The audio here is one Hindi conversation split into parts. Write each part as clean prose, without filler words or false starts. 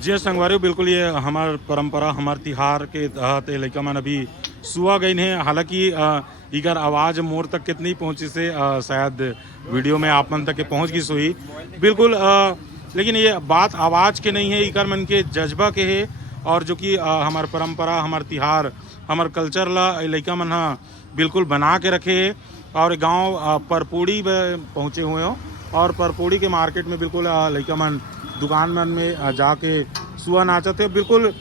जी संगवारी बिल्कुल ये हमार परंपरा हमार तिहार के तहत लड़का मन अभी सुआ गई है। हालांकि इकर आवाज़ मोर तक कितनी पहुंची से शायद वीडियो में आप मन तक के पहुंच गई सोई बिल्कुल। लेकिन ये बात आवाज़ के नहीं है, इकर मन के जज्बा के है। और जो कि हमार परंपरा हमार तिहार हमार कल्चर ला लड़का मन बिल्कुल बना के रखे है। और गांव परपोड़ी में पहुँचे हुए हो और परपोड़ी के मार्केट में बिल्कुल लड़का मन दुकान मन में जाके सुआ नाचत है। बिल्कुल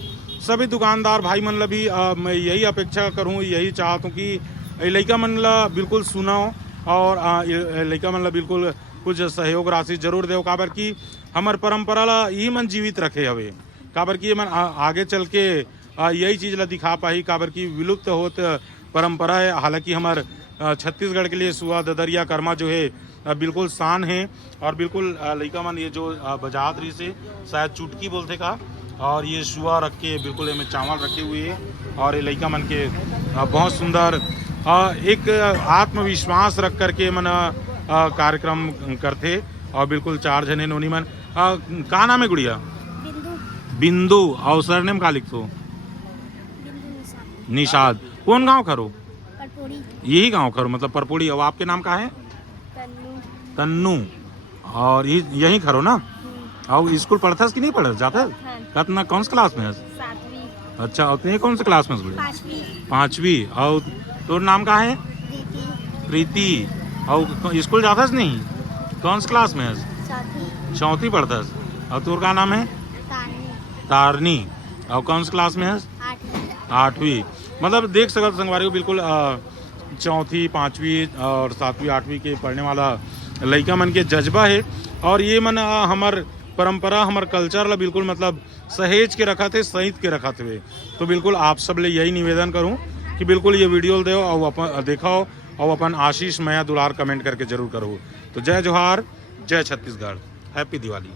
सभी दुकानदार भाई मन ला भी मैं यही अपेक्षा करूँ, यही चाहता हूँ कि लड़का मन ला बिल्कुल सुनाओ और लड़का मन ला बिल्कुल कुछ सहयोग राशि जरूर दो। काबर की हमार परंपरा ला यही मन जीवित रखे हवे। काबर की मन आगे चल के यही चीज़ ला दिखा पाही। काबर की विलुप्त होत परंपरा है। हालांकि हमार छत्तीसगढ़ के लिए सुआ ददरिया कर्मा जो है बिल्कुल शान है। और बिल्कुल लड़का मन ये जो बजात रही से शायद चुटकी बोलते का, और ये सुआ रख के बिल्कुल इनमें चावल रखे हुए है। और ये लड़का मन के बहुत सुंदर एक आत्मविश्वास रख करके मन कार्यक्रम करते। और बिल्कुल 4 जने नोनी मन का नाम है गुड़िया? बिंदु। और सरनेम का लिख तो? निषाद। कौन गांव खरो? यही गांव खरो मतलब परपोड़ी। और आपके नाम का है? तन्नू। और यही खरो ना? और स्कूल पढ़ता कि नहीं पढ़ता जाता? कितना कौन सी क्लास में है? 7वीं। अच्छा, और तुम्हें कौन सी क्लास में? 5वीं। और तोर नाम का है? प्रीति। और स्कूल जाता नहीं? कौन सी क्लास में है? 4वीं पढ़ता। और तोर का नाम है? तारनी। और कौन सी क्लास में है? 8वीं। मतलब देख सकते संगवारी को बिल्कुल 4वीं 5वीं और 7वीं 8वीं के पढ़ने वाला लड़का मन के जज्बा है। और ये मन हमार परंपरा हमार कल्चर ला बिल्कुल मतलब सहेज के रखा थे, सहित के रखा थे। तो बिल्कुल आप सब ले यही निवेदन करूं कि बिल्कुल ये वीडियो दो और अपन दिखाओ और अपन आशीष मया दुलार कमेंट करके जरूर करो। तो जय जोहार, जय छत्तीसगढ़, हैप्पी दिवाली।